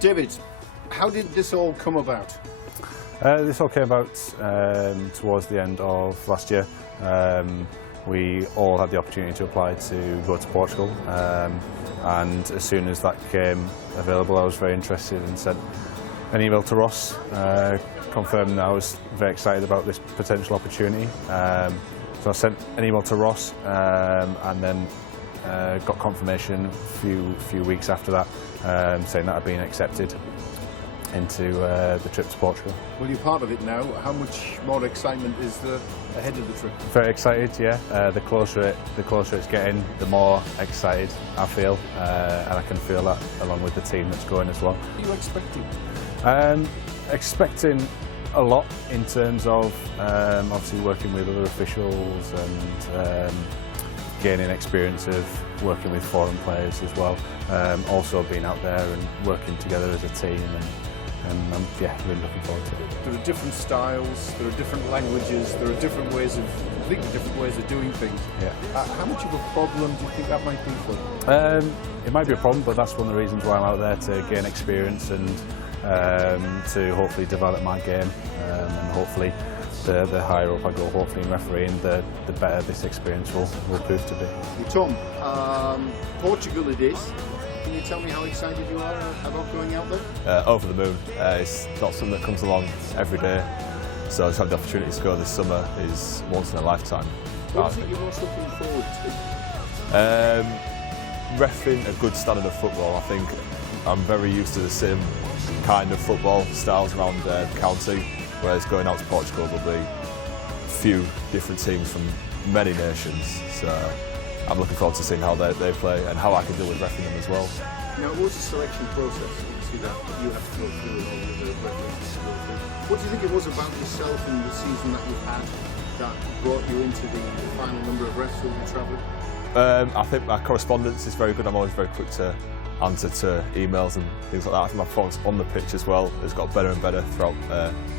David, how did this all come about? This all came about towards the end of last year. We all had the opportunity to apply to go to Portugal, and as soon as that became available I was very interested and sent an email to Ross confirming that I was very excited about this potential opportunity. So I sent an email to Ross and then got confirmation a few weeks after that saying that I'd been accepted into the trip to Portugal. Well, you're part of it now. How much more excitement is there ahead of the trip? Very excited, yeah. The closer it's getting, the more excited I feel, and I can feel that along with the team that's going as well. What are you expecting? Expecting a lot in terms of obviously working with other officials and gaining experience of working with foreign players as well. Also being out there and working together as a team, and I'm really looking forward to it. There are different styles, there are different languages, there are different ways of doing things. Yeah. How much of a problem do you think that might be for you? It might be a problem, but that's one of the reasons why I'm out there, to gain experience and to hopefully develop my game, and hopefully the higher up I go, hopefully in refereeing, the better this experience will prove to be. Tom, Portugal it is. Can you tell me how excited you are about going out there? Over the moon. It's not something that comes along every day, so to have the opportunity to go this summer is once in a lifetime. What is it you're most looking forward to? Refereeing a good standard of football. I think I'm very used to the same kind of football styles around the county, whereas going out to Portugal there'll be a few different teams from many nations. So I'm looking forward to seeing how they play and how I can deal with refereeing them as well. Now, it was a selection process, obviously, that you have to go through and all of the referees to go through. What do you think it was about yourself and the season that you've had that brought you into the final number of refs who will be travelling? I think my correspondence is very good. I'm always very quick to answer to emails and things like that. I think my performance on the pitch as well has got better and better throughout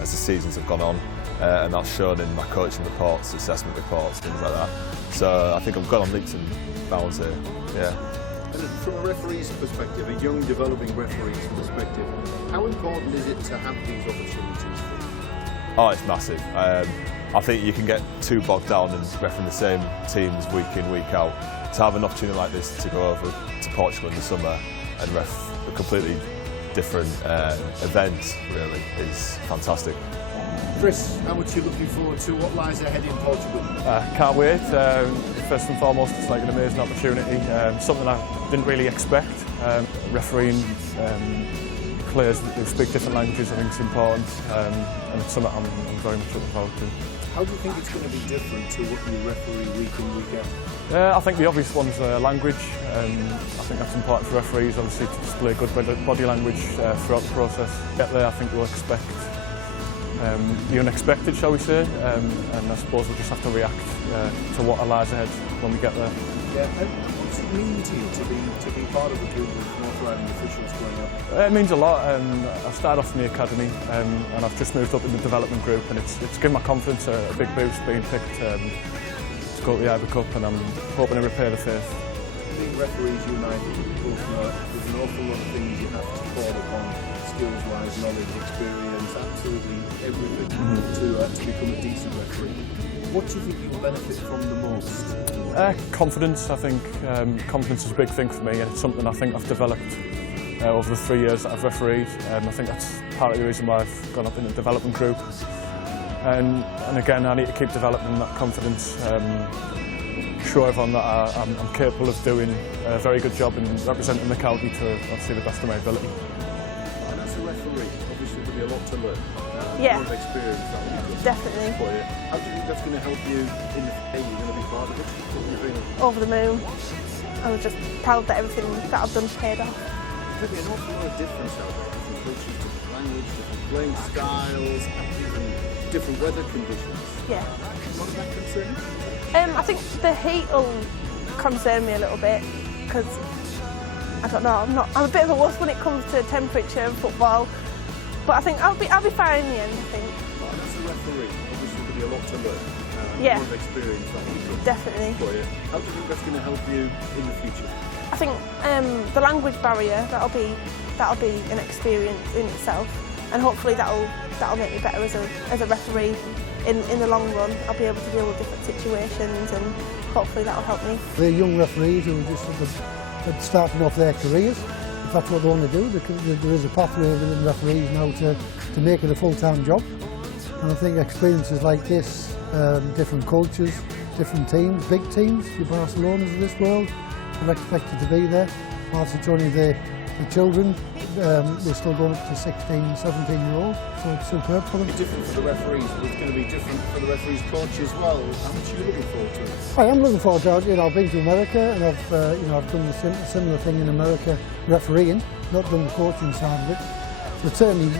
as the seasons have gone on, and that's shown in my coaching reports, assessment reports, things like that. So I think I'm good on leaps and bounds here. Yeah. And from a referee's perspective, a young developing referee's perspective, how important is it to have these opportunities? Oh, it's massive. I think you can get too bogged down and refereeing the same teams week in, week out. To have an opportunity like this to go over to Portugal in the summer and ref a completely different event, really, is fantastic. Chris, how much are you looking forward to what lies ahead in Portugal? Can't wait. First and foremost, it's like an amazing opportunity, something I didn't really expect. Refereeing players who speak different languages I think is important, and it's something I'm very much looking forward to. How do you think it's going to be different to what you referee week in, week out? I think the obvious one's language. I think that's important for referees, obviously, to display good body language throughout the process. Get there, I think we'll expect the unexpected, shall we say, and I suppose we'll just have to react to what lies ahead when we get there. Yeah, what does it mean to you to be part of a group of North Riding officials growing up? It means a lot. I started off in the academy, and I've just moved up in the development group, and it's given my confidence a big boost being picked to go to the Iber Cup, and I'm hoping to repay the faith. I think referees unite, both know there's an awful lot of things you have to fall upon, skills-wise, knowledge, experience, absolutely everything to become a decent referee. What do you think you'll benefit from the most? Confidence. I think confidence is a big thing for me, and it's something I think I've developed over the 3 years that I've refereed. I think that's part of the reason why I've gone up in the development group. And again, I need to keep developing that confidence, show everyone that I'm capable of doing a very good job in representing the county to obviously the best of my ability. And as a referee, obviously there'll be a lot to learn. Yeah, a lot of experience that will be good definitely. for you. How do you think that's going to help you in the future? You're going to be part of it? What are you feeling? Over the moon. I was just proud that everything that I've done paid off. There'll be an awful lot of difference out there. Different cultures, different language, different playing styles, even different weather conditions. Yeah. What does that concern you? I think the heat will concern me a little bit because I don't know. I'm a bit of a wuss when it comes to temperature and football, but I think I'll be fine in the end. I think. Well, as a referee, obviously there'll be a lot to learn. Yeah. A lot of experience that will be good Definitely. for you. How do you think that's going to help you in the future? I think the language barrier, that'll be an experience in itself, and hopefully that'll make me better as a referee in the long run. I'll be able to deal with different situations, and hopefully that'll help me. They're young referees who are just starting off their careers. If that's what they want to do, there is a pathway within referees now to make it a full-time job. And I think experiences like this, different cultures, different teams, big teams, your Barcelonas of this world, are expected to be there. Whilst it's only the children, they're still going up to 16, 17-year-olds, so it's superb for them. It's different for the referees, but it's going to be different for the referees' coach as well. How much are you looking forward to it? I am looking forward to it. I've been to America, and I've done a similar thing in America, refereeing, not done the coaching side of it. But certainly,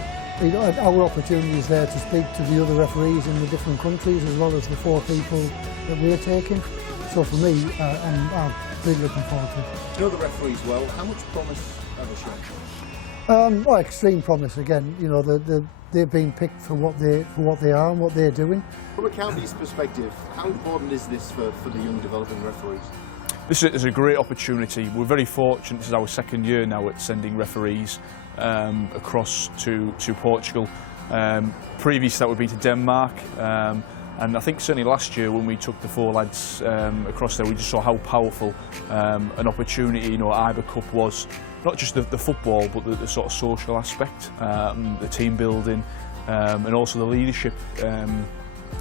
our opportunity is there to speak to the other referees in the different countries, as well as the 4 people that we're taking. So for me, I'm really looking forward to it. You know the referees well. How much promise have they shown? Well, extreme promise again. You know, they've been picked for what they are and what they're doing. From a county's perspective, how important is this for the young developing referees? This is a great opportunity. We're very fortunate. This is our 2nd year now at sending referees across to Portugal. Previous to that, we've been to Denmark. And I think certainly last year when we took the 4 lads across there, we just saw how powerful an opportunity, Iber Cup was. Not just the football, but the sort of social aspect, the team building, and also the leadership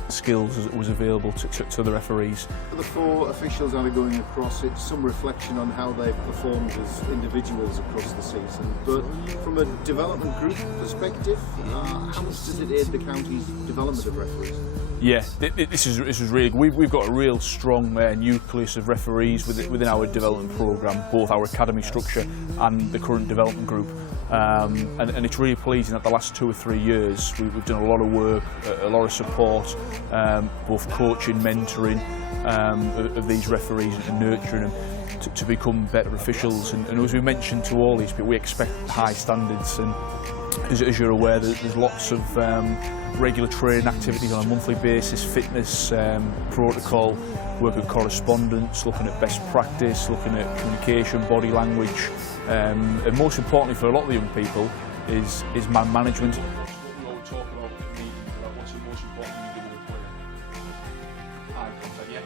skills as it was available to the referees. For the 4 officials that are going across, it's some reflection on how they've performed as individuals across the season. But from a development group perspective, how much does it aid the county's development of referees? Yeah, this is really good. We've got a real strong nucleus of referees within our development programme, both our academy structure and the current development group. And it's really pleasing that the last 2 or 3 years we've done a lot of work, a lot of support, both coaching, mentoring of these referees and nurturing them to become better officials. And as we mentioned to all these people, we expect high standards. And as you're aware, there's lots of regular training activities on a monthly basis, fitness, protocol, work with correspondence, looking at best practice, looking at communication, body language, and most importantly for a lot of the young people is man management. What we always talk about in meetings about what's the most important thing you do with a player? Eye contact, yeah.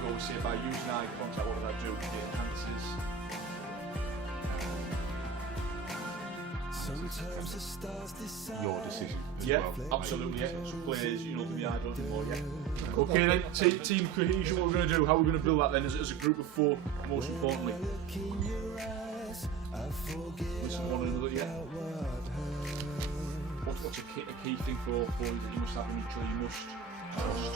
We always say by using eye contact, what does that do? It enhances. Your decision as Yeah, well. absolutely. Yeah. So players, to be idle more. Yeah. Okay, then team cohesion. What we're going to do? How we're going to build that then as a group of 4. Most importantly, listen to one another. Yeah. What's a key thing for all 4 that you must have in each other? You must trust.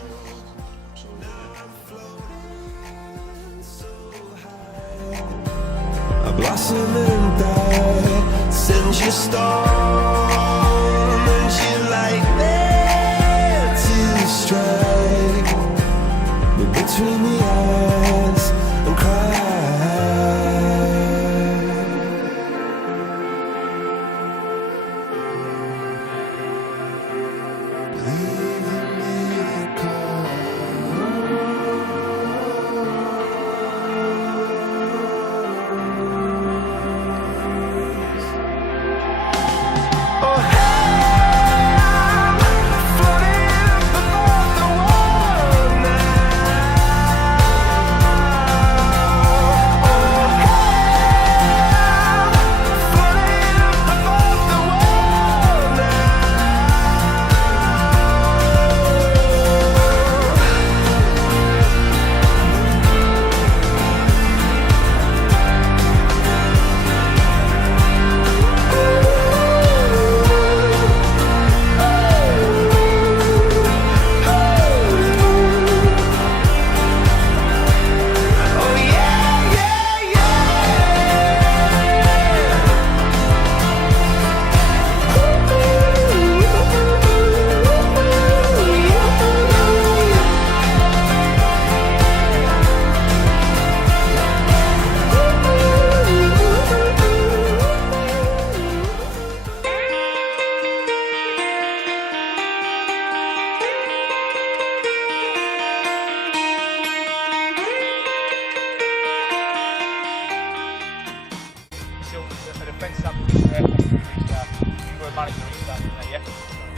A blossoming die, sends your storm, and you like there to strike, but between the eyes and cry.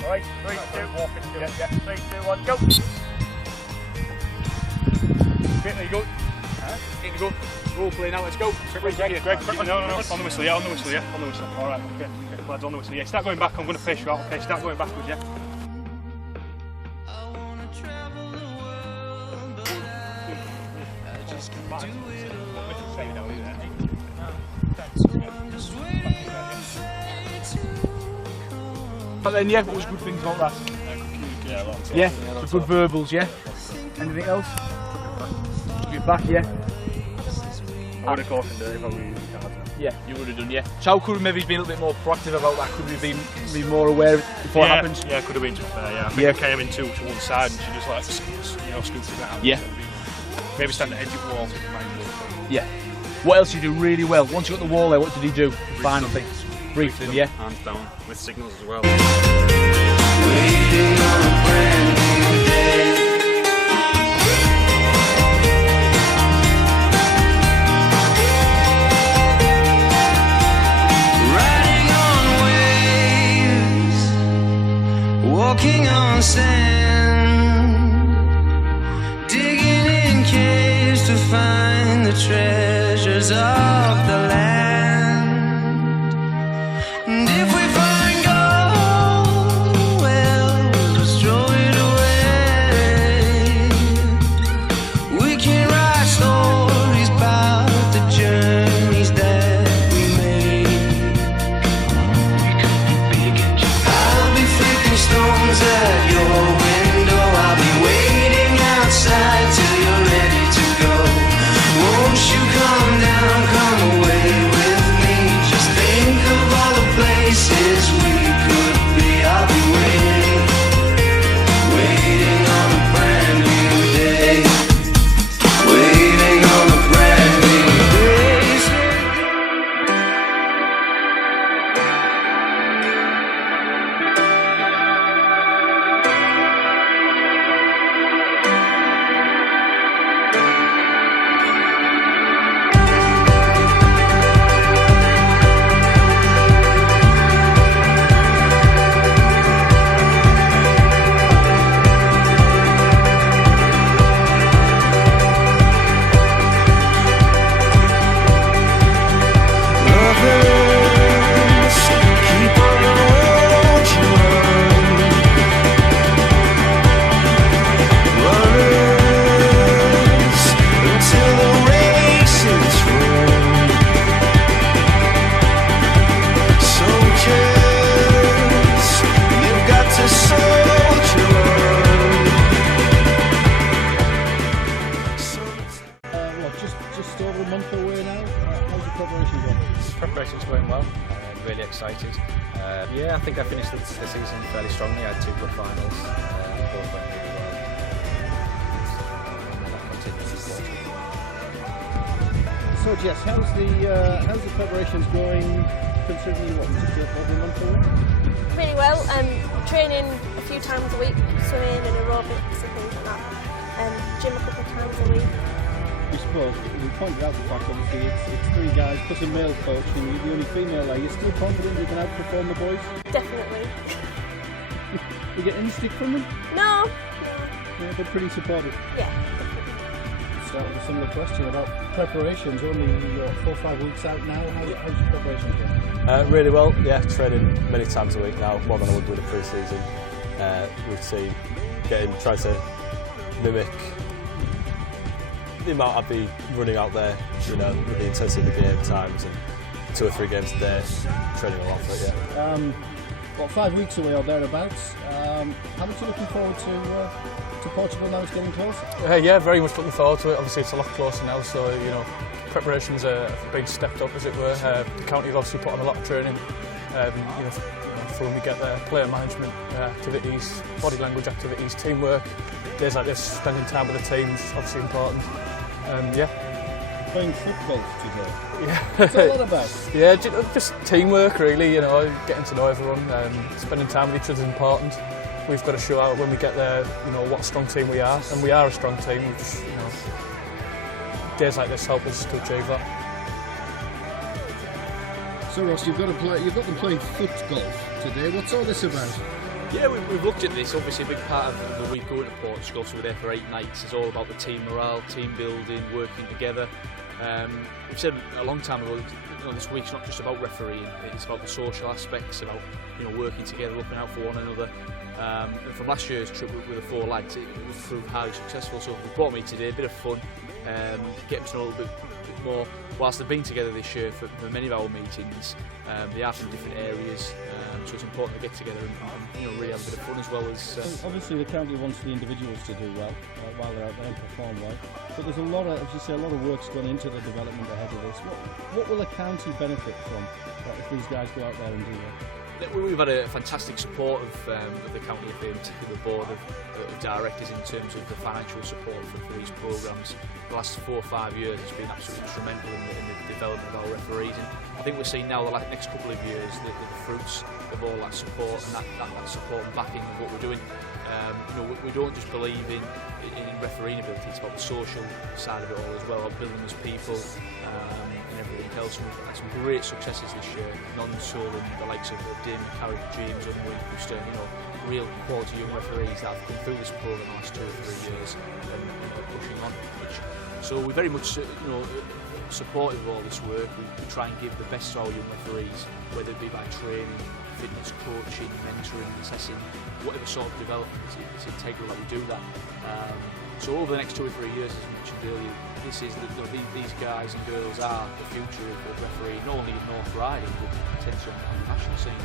Right, 3, 2, 3, 2, 1, go. There you go. In you go. Role play now, let's go. Greg, quickly. No, on the whistle, yeah, on the whistle, yeah. On the whistle. Alright, okay. Lads, on the whistle, yeah. Start going back, I'm going to face you out. Okay, start going backwards, yeah. But then, yeah, what was good things about that? Yeah, so good verbals, yeah. Anything else? Get back, yeah. I would have cautioned it if I were you. Yeah, you would have done, yeah. So how could we maybe be a little bit more proactive about that? Could we be more aware of it before it happens? Yeah, could have been to be fair, yeah. I think I came in to one side and she just like, scooted it out. Yeah. Maybe stand at the edge of the wall. Yeah. What else did you do really well? Once you got the wall there, what did you do? Final thing. Brief them, yeah. Hands down, with signals as well. Waiting on a brand new day. Riding on waves, walking on sand, digging in caves to find the treasures of the land. And if we find gold, well, we'll just throw it away. We can write stories about the journeys that we made. I'll be flicking stones at your window. I'll be waiting outside till you're ready to go. Won't you come down, come away with me? Just think of all the places we could be. I'll be waiting, waiting on a brand new day. Waiting on a brand new day. Keep on the road you run. Runners until the race is run. Soldiers, you've got to soldier on. Just over a month away now. How's the preparation going? Preparation's going well, really excited. Yeah, I think I finished the season fairly strongly. I had 2 good finals, both went really well. And that continues to So Jess, how's the preparations going? Considering what was it, over a month away? Really well. Training a few times a week, swimming and aerobics and things like that. Gym a couple of times a week. We pointed out the fact obviously it's 3 guys plus a male coach and you're the only female there. You're still confident you can outperform the boys? Definitely. You get any stick from them? No. Yeah, they're pretty supportive. Yeah. Start with a similar question about preparations. Only 4 or 5 weeks out now. How's your preparations going? Really well, yeah, training many times a week now, more than I would do in the pre-season. Routine, trying to mimic the amount I'd be running out there, with the intensity of the game times and 2 or 3 games a day, training a lot for it, yeah. What, 5 weeks away or thereabouts? How much are you looking forward to Portugal now it's getting closer? Yeah, very much looking forward to it. Obviously it's a lot closer now, so preparations are being stepped up, as it were. The county's obviously put on a lot of training, for when we get there, player management activities, body language activities, teamwork. Days like this, spending time with the team is obviously important. Playing football together. Yeah. What's all that about? Yeah, just teamwork really, getting to know everyone, spending time with each other is important. We've got to show out when we get there, what a strong team we are, and we are a strong team. We just, days like this help us to achieve that. So Ross, you've got them playing foot golf today. What's all this about? Yeah, we've looked at this. Obviously, a big part of the week going to Portugal, so we're there for 8 nights, is all about the team morale, team building, working together. We've said a long time ago, this week's not just about refereeing, it's about the social aspects, about working together, looking out for one another. And from last year's trip with the 4 lads, it proved highly successful. So we brought me today, a bit of fun, get them to know a little bit more. Whilst they've been together this year for many of our meetings, they are from different areas, so it's important to get together and really have a bit of fun as well as. Obviously, the county wants the individuals to do well while they're out there and perform well. But there's a lot of, as you say, a lot of work's gone into the development ahead of this. What will the county benefit from if these guys go out there and do well? We've had a fantastic support of the county FA, particularly the board of directors, in terms of the financial support for these programmes. The last 4 or 5 years has been absolutely instrumental in the development of our referees, and I think we're seeing now the next couple of years the fruits of all that support and that support and backing of what we're doing. We don't just believe in refereeing ability, it's about the social side of it all as well, about building as people and everything else. And we've had some great successes this year, none solely the likes of Damon Carrick, James Unwin, Houston, real quality young referees that have come through this programme the last 2 or 3 years and pushing on. So we're very much supportive of all this work. We try and give the best to our young referees, whether it be by training, fitness, coaching, mentoring, assessing, whatever sort of development. It's integral that we do that. So over the next 2 or 3 years, as I mentioned earlier, these guys and girls are the future of refereeing, not only in North Riding, but potentially on the national scene.